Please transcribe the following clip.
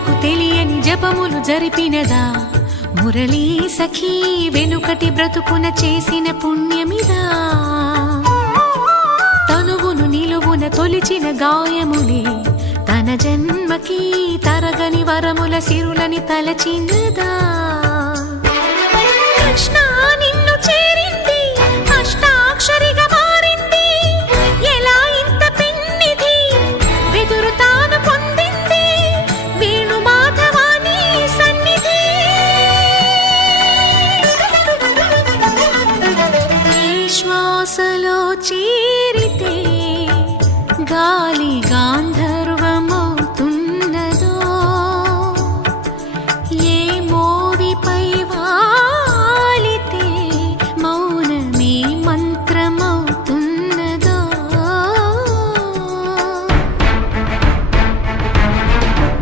జనులకు తెలియని జపములు జరిపినదా మురళీ సఖీ వెనుకటి బ్రతుకున చేసిన పుణ్యమిదా తనువును నిలువున తొలిచిన గాయములే తన జన్మకి తరగని వరముల సిరులని తలచినదా కృష్ణ నిన్ను చేరింది అష్టాక్షరిగా మారింది ఎలా ఇంత పెన్నిధి వెదురు తాను పొందింది వేణు మాధవాని సన్నిధి ఈ శ్వాసలో చేరితే గాలి